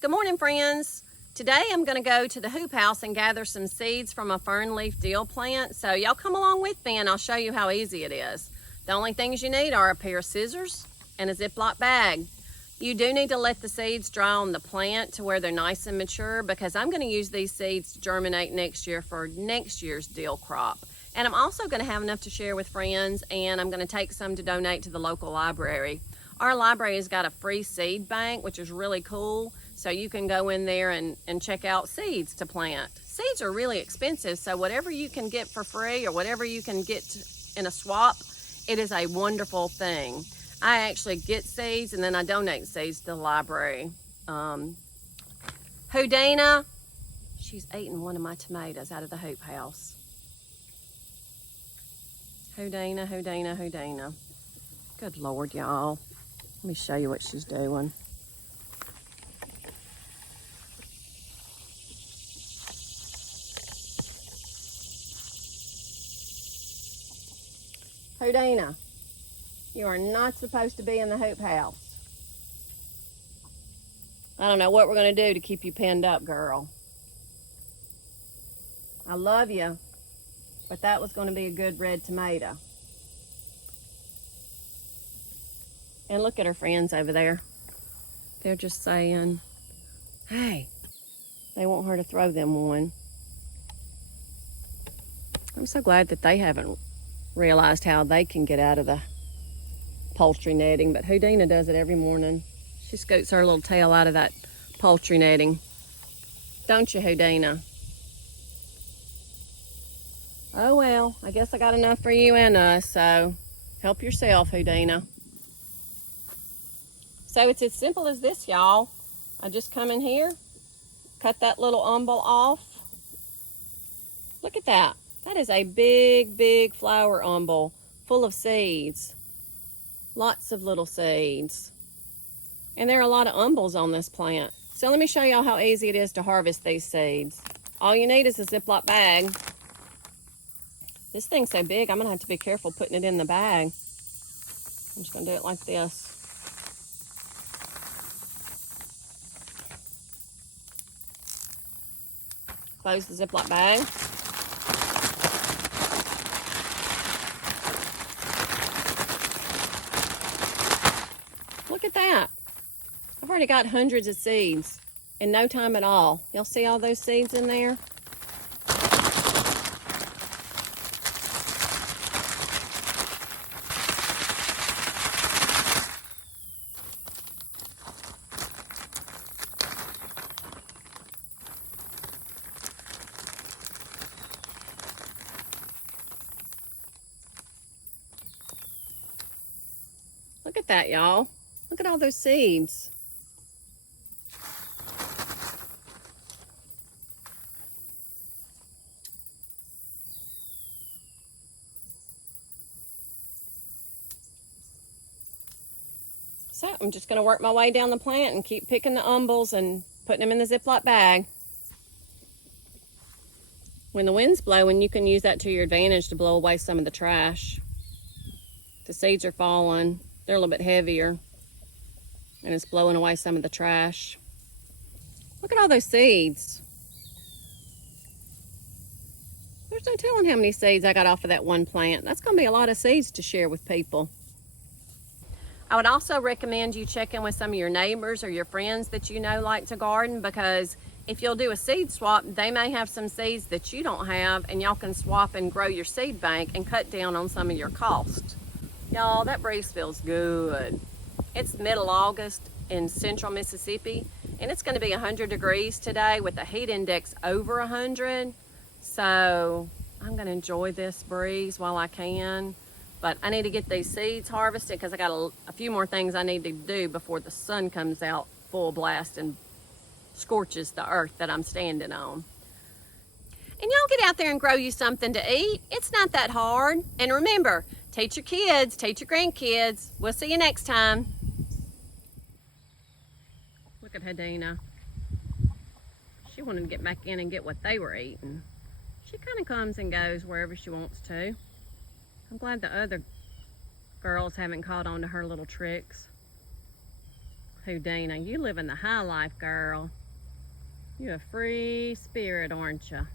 Good morning, friends. Today I'm going to go to the hoop house and gather some seeds from a fern leaf dill plant. So y'all come along with me and I'll show you how easy it is. The only things you need are a pair of scissors and a Ziploc bag. You do need to let the seeds dry on the plant to where they're nice and mature, because I'm going to use these seeds to germinate next year for next year's dill crop. And I'm also going to have enough to share with friends, and I'm going to take some to donate to the local library. Our library has got a free seed bank, which is really cool. So you can go in there and check out seeds to plant. Seeds are really expensive, so whatever you can get for free or whatever you can get in a swap, it is a wonderful thing. I actually get seeds and then I donate seeds to the library. Houdina, she's eating one of my tomatoes out of the hoop house. Houdina, Houdina, Houdina. Good Lord, y'all. Let me show you what she's doing. Houdina, you are not supposed to be in the hoop house. I don't know what we're going to do to keep you pinned up, girl. I love you, but that was going to be a good red tomato. And look at her friends over there. They're just saying, hey, they want her to throw them one. I'm so glad that they haven't realized how they can get out of the poultry netting, but Houdina does it every morning. She scoots her little tail out of that poultry netting. Don't you, Houdina? Oh well, I guess I got enough for you and us, so help yourself, Houdina. So it's as simple as this, y'all. I just come in here, cut that little umbel off. Look at that. That is a big, big flower umbel full of seeds. Lots of little seeds. And there are a lot of umbels on this plant. So let me show y'all how easy it is to harvest these seeds. All you need is a Ziploc bag. This thing's so big, I'm gonna have to be careful putting it in the bag. I'm just gonna do it like this. Close the Ziploc bag. Look at that. I've already got hundreds of seeds in no time at all. Y'all see all those seeds in there? Look at that, y'all. Look at all those seeds. So I'm just going to work my way down the plant and keep picking the umbels and putting them in the Ziploc bag. When the wind's blowing, you can use that to your advantage to blow away some of the trash. The seeds are falling. They're a little bit heavier, and it's blowing away some of the trash. Look at all those seeds. There's no telling how many seeds I got off of that one plant. That's going to be a lot of seeds to share with people. I would also recommend you check in with some of your neighbors or your friends that you know like to garden, because if you'll do a seed swap, they may have some seeds that you don't have, and y'all can swap and grow your seed bank and cut down on some of your cost. Y'all, that breeze feels good. It's middle August in central Mississippi, and it's going to be 100 degrees today with a heat index over 100. So I'm going to enjoy this breeze while I can. But I need to get these seeds harvested because I got a few more things I need to do before the sun comes out full blast and scorches the earth that I'm standing on. And y'all get out there and grow you something to eat. It's not that hard. And remember, teach your kids, teach your grandkids. We'll see you next time. Look at Houdina. She wanted to get back in and get what they were eating. She kind of comes and goes wherever she wants to. I'm glad the other girls haven't caught on to her little tricks. Houdina, you living the high life, girl. You a free spirit, aren't you?